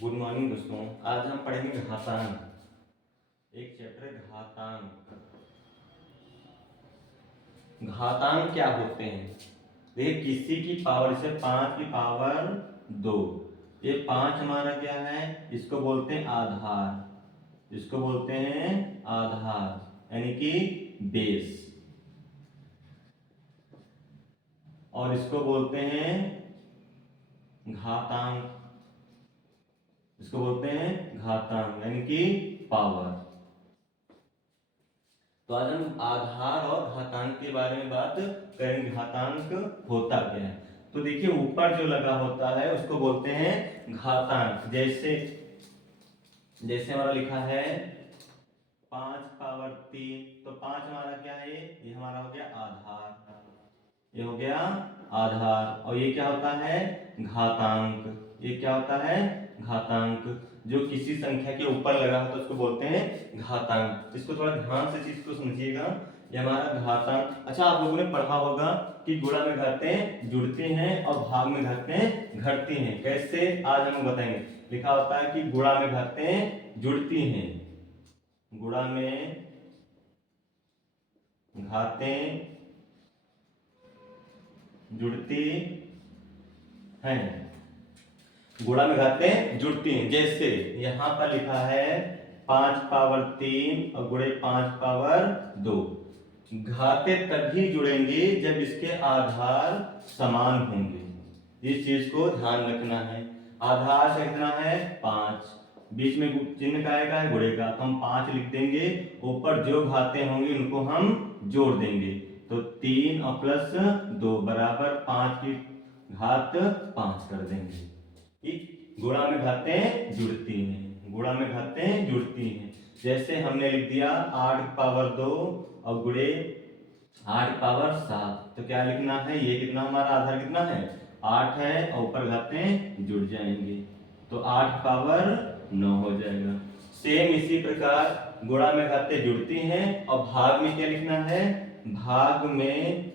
Good morning दोस्तों। आज हम पढ़ेंगे घातांक। एक चैप्टर है घातांक। घातांक क्या होते हैं? देखिए, किसी की पावर से 5 की पावर 2। ये 5 हमारा क्या है? इसको बोलते हैं आधार। इसको बोलते हैं आधार यानी कि बेस। और इसको बोलते हैं घातांक। इसको बोलते हैं घातांक यानी कि पावर। तो आज हम आधार और घातांक के बारे में बात करेंगे। घातांक होता क्या है? तो देखिए, ऊपर जो लगा होता है उसको बोलते हैं घातांक। जैसे जैसे हमारा लिखा है 5 पावर 3, तो 5 हमारा क्या है? ये हमारा हो गया आधार। ये हो गया आधार। और ये क्या होता है? घातांक। ये क्या होता है? घातांक। जो किसी संख्या के ऊपर लगा होता है उसको बोलते हैं घातांक। इसको थोड़ा ध्यान से चीज को समझिएगा। ये हमारा घातांक। अच्छा, आप लोगों ने पढ़ा होगा कि गुणा में घातें जुड़ती हैं और भाग में घातें घटती हैं। कैसे? आज हम बताएंगे। लिखा होता है कि गुणा में घातें जुड़ती हैं। गुणा में घातें जुड़ती हैं। गुणा में घातें जुड़ती हैं। जैसे यहां पर लिखा है 5 पावर 3 और गुणे 5 पावर 2। घातें तभी जुड़ेंगी जब इसके आधार समान होंगे। इस चीज को ध्यान रखना है। आधार से कितना है? 5। बीच में चिन्ह का है गुणे का, तो हम 5 लिख देंगे। ऊपर जो घातें होंगी उनको हम जोड़ देंगे। तो 3 और प्लस 2 बराबर 5 की घात 5 कर देंगे। ठीक, गुणा में घातें जुड़ती हैं। गुणा में घातें जुड़ती हैं। जैसे हमने लिख दिया 8 पावर 2 और गुणे 8 पावर 7। तो क्या लिखना है? ये कितना हमारा आधार कितना है? 8 है और ऊपर घातें जुड़ जाएंगे तो 8 पावर 9 हो जाएगा। सेम इसी प्रकार गुणा में घातें जुड़ती हैं और भाग में क्या लिखना है? भाग में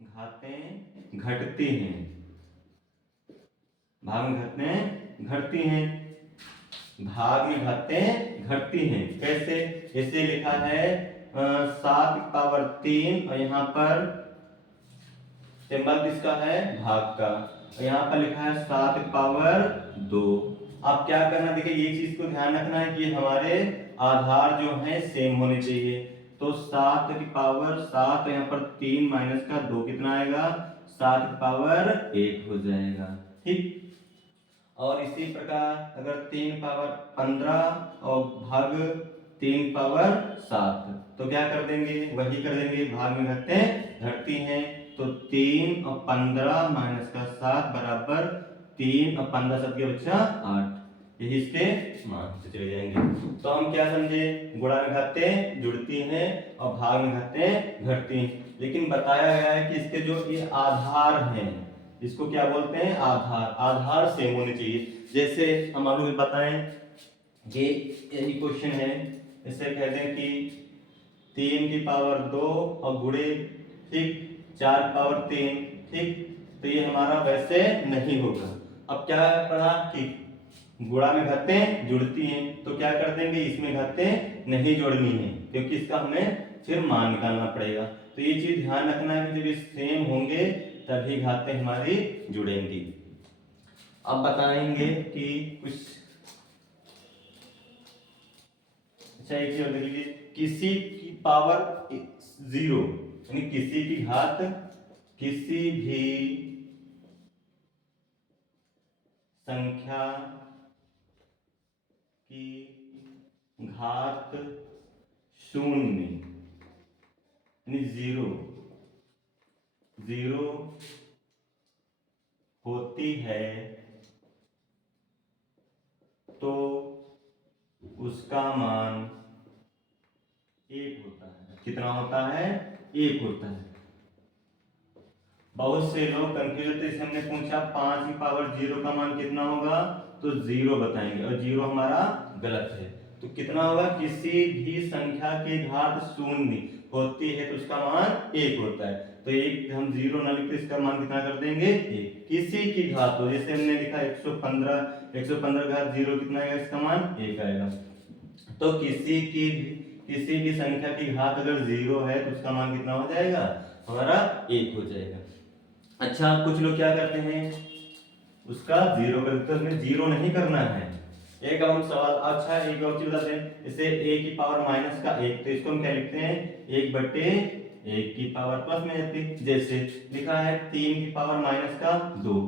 घातें घटती हैं। भाग में घातें घटती हैं। भाग में घातें घटती हैं। कैसे? इसे लिखा है 7 पावर 3 और यहाँ पर सिंबल किसका है? भाग का। और यहाँ पर लिखा है 7 पावर 2। अब क्या करना? देखिए, ये चीज को ध्यान रखना है कि हमारे आधार जो है सेम होने चाहिए। तो 7 की पावर 7, यहाँ पर 3 माइनस का 2 कितना आएगा? 7 की पावर 1 हो जाएगा। ठीक। और इसी प्रकार अगर 3 पावर 15 और भाग 3 पावर 7, तो क्या कर देंगे? वही कर देंगे। भाग में घटते घटती हैं। तो 3 और 15 माइनस का 7 बराबर 3 और 15 सबके बच्चा 8। यही इसके मान से चले जाएंगे। तो हम क्या समझे? गुणा में घातें जुड़ती हैं और भाग में घातें घटती हैं। लेकिन बताया गया है कि इसके जो ये आधार हैं, इसको क्या बोलते हैं? आधार। आधार सेम होने चाहिए। जैसे हम आपको बताएं कि यही क्वेश्चन है। इसे कहते हैं कि 3 की पावर 2 और गुणे, ठीक, 4 पावर 3। ठीक, तो ये हमारा वैसे नहीं होगा। अब क्या पढ़ा कि गुणा में घातें जुड़ती हैं, तो क्या कर देंगे? इसमें घातें नहीं जोड़नी है क्योंकि इसका हमें फिर मान निकालना पड़ेगा। तो ये चीज ध्यान रखना है कि जब ये सेम होंगे तभी घातें हमारी जुड़ेंगी। अब बताएंगे कि कुछ। अच्छा, एक चीज देख लीजिए, किसी की पावर 0 यानी किसी की घात, किसी भी संख्या की घात 0 यानी 0 होती है तो उसका मान 1 होता है। कितना होता है? 1 होता है। बहुत से लोग कंफ्यूज होते हैं। हमने पूछा 5 की पावर 0 का मान कितना होगा, तो 0 बताएंगे और 0 हमारा गलत है। तो कितना होगा? किसी भी संख्या की घात 0। होती है तो उसका मान 1 होता है। तो एक हम 0 ना लिखते इसका मान कितना कर देंगे 1। किसी की घात हो, जैसे हमने लिखा 115 घात 0 कितना आएगा, इसका मान 1 आएगा। तो किसी भी संख्या की घात अगर 0 है तो उसका मान कितना हो जाएगा, हमारा 1 हो जाएगा। अच्छा, कुछ लोग क्या करते हैं, उसका 0 करते हैं, उसमें 0 नहीं करना है। एक अब हम सवाल, अच्छा एक और चीज बताते हैं, जैसे a की पावर माइनस का 1, तो इसको हम क्या लिखते हैं 1/1 की पावर प्लस में जाती है। जैसे लिखा है 3 की पावर माइनस का 2,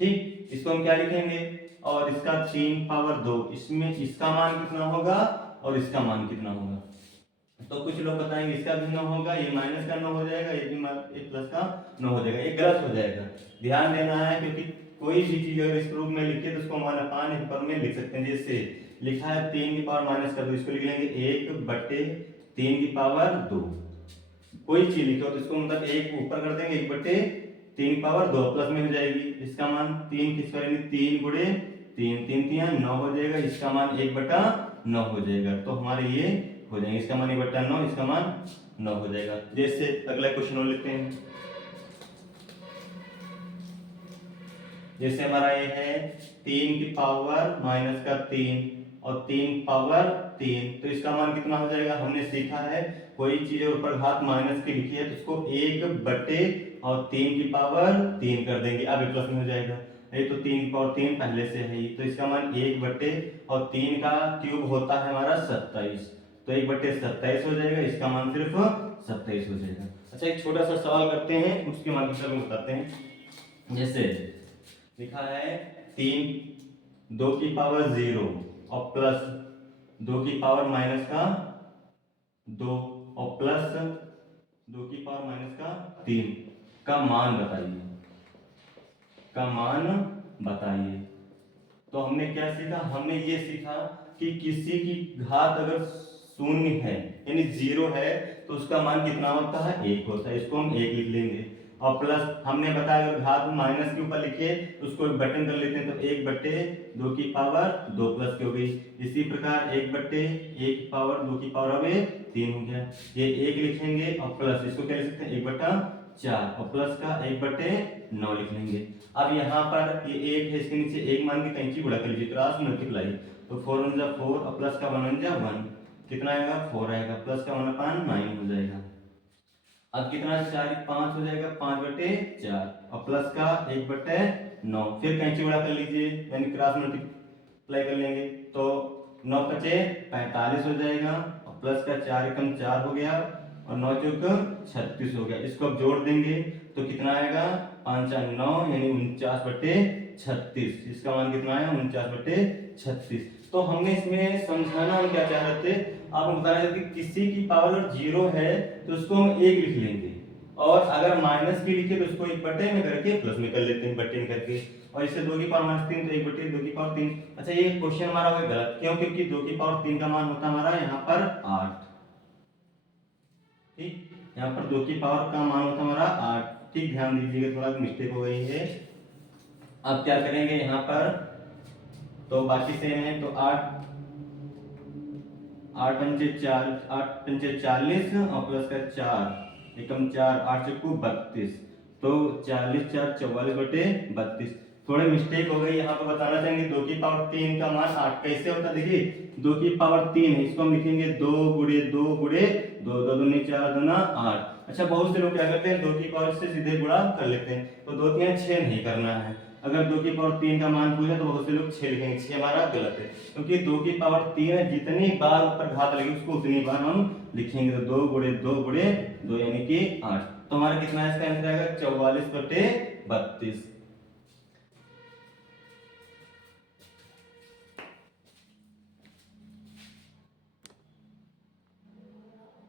ठीक, इसको हम क्या लिखेंगे, और इसका 3 पावर 2, इसमें इसका मान कितना होगा और इसका मान कितना होगा। तो कुछ लोग बताएंगे इसका भी 9 होगा, ये माइनस का 9 हो जाएगा, ये प्लस का 9 हो जाएगा, ये गलत हो जाएगा। ध्यान देना है, क्योंकि कोई भी चीज अगर इस रूप में लिखे तो उसको हम अपान इस पर में लिख सकते हैं। जैसे लिखा है 3 की पावर माइनस का 2, इसको लिख लेंगे 1/3 की पावर 2। कोई चीज लिखो तो इसको मतलब 1 ऊपर कर देंगे, 1/3 की पावर 2 प्लस में हो जाएगी। इसका मान 3 किस करेंगे, 3 गुणे 3, 3 3 9 हो जाएगा, इसका मान 1/9 हो जाएगा। तो हमारे ये हो जाएंगे, इसका मान 1/9, इसका मान 9 हो जाएगा। जैसे अगला क्वेश्चन और लिखते हैं, जैसे हमारा ये है 3 की पावर माइनस का 3 और 3 पावर 3, तो इसका मान कितना हो जाएगा। हमने सीखा है कोई चीज ऊपर घात माइनस की लिखी है तो उसको 1/3 की पावर 3 कर देंगे, अब ये प्लस में हो जाएगा। ये तो 3 की पावर 3 पहले से है ही, तो इसका मान 1/3 का क्यूब होता है हमारा 27, तो 1/27 हो जाएगा, इसका मान सिर्फ 27 हो जाएगा। अच्छा, एक छोटा सा सवाल करते हैं, उसके माध्यम से हम बताते हैं। जैसे लिखा है 2 की पावर 0 और प्लस 2 की पावर माइनस का 2 और प्लस 2 की पावर माइनस का 3 का मान बताइए, का मान बताइए। तो हमने क्या सीखा, हमने ये सीखा कि किसी की घात अगर शून्य है यानी 0 है तो उसका मान कितना होता है, 1 होता है, इसको हम 1 लिख लेंगे। और प्लस हमने बताया अगर घात माइनस के ऊपर लिखे तो उसको एक बटन कर लेते हैं, तो 1/2 की पावर 2 प्लस की हो गई। इसी प्रकार 1/1 की पावर 2 की पावर अब 3 हो गया, ये 1 लिखेंगे और प्लस इसको क्या लिख सकते हैं 1/4 और प्लस का 1/9 लिख लेंगे। अब यहाँ पर ये 1 है, इसके नीचे 1 मान के कैंची गुणा कर लीजिए, क्रॉस मल्टीप्लाई, तो 4 1 जा 4 और प्लस का 1 1 जा 1, कितना आएगा 4 आएगा, प्लस का 1/9 हो जाएगा। अब कितना 4 5 हो जाएगा, 5/4 और प्लस का 1/9, फिर कैंची बड़ा कर लीजिए यानी क्रॉस मल्टीप्लाई कर लेंगे, तो 9 5 45 हो जाएगा और प्लस का 4 एकम 4 हो गया और 9 चौक 36 हो गया। इसको अब जोड़ देंगे तो कितना आएगा 5 9 यानी 49/36, इसका मान कितना आया 49/36। तो हमने इसमें समझाना हम क्या चाह रहे थे, आपको बता रहे थे कि किसी की पावर 0 है तो उसको हम 1 लिख लेंगे, और अगर माइनस की लिखे तो उसको 1 में करके प्लस में कर लेते हैं, बटे में करके, और इससे 2 की पावर -3 तो 1/2 की पावर 3। अच्छा, ये क्वेश्चन हमारा हो गया गलत, क्यों, क्योंकि 2 की पावर 3 का मान होता है हमारा यहाँ पर 8, ठीक, यहाँ पर 2 की पावर का मान होता है हमारा 8, ठीक, ध्यान दीजिएगा, थोड़ा मिस्टेक हो गई है। अब क्या करेंगे यहाँ पर, तो बाकी सेम है, तो 8 पंचे 40 और प्लस का 4 एकम 4 8 चौको 32, तो 40 4 44/32। थोड़े मिस्टेक हो गई यहाँ पे, बताना चाहेंगे 2 की पावर 3 का मान 8 कैसे होता है। देखिए 2 की पावर 3 है, इसको हम लिखेंगे 2 गुणे 2 गुणे 2, 2 दूनी 4 दूना 8। अच्छा, बहुत से लोग क्या करते हैं 2 की पावर से सीधे गुणा कर लेते हैं, तो 2 3 6 नहीं करना है। अगर 2 की पावर 3 का मान पूछे तो बहुत से लोग 6 लिखेंगे, 6 हमारा गलत है, क्योंकि 2 की पावर 3 है, जितनी बार ऊपर घात लगेगी उसको उतनी बार हम लिखेंगे, तो 2 गुणे 2 गुणे 2 यानी कि 8। तो हमारा कितना है, इसका आंसर आएगा 44/32।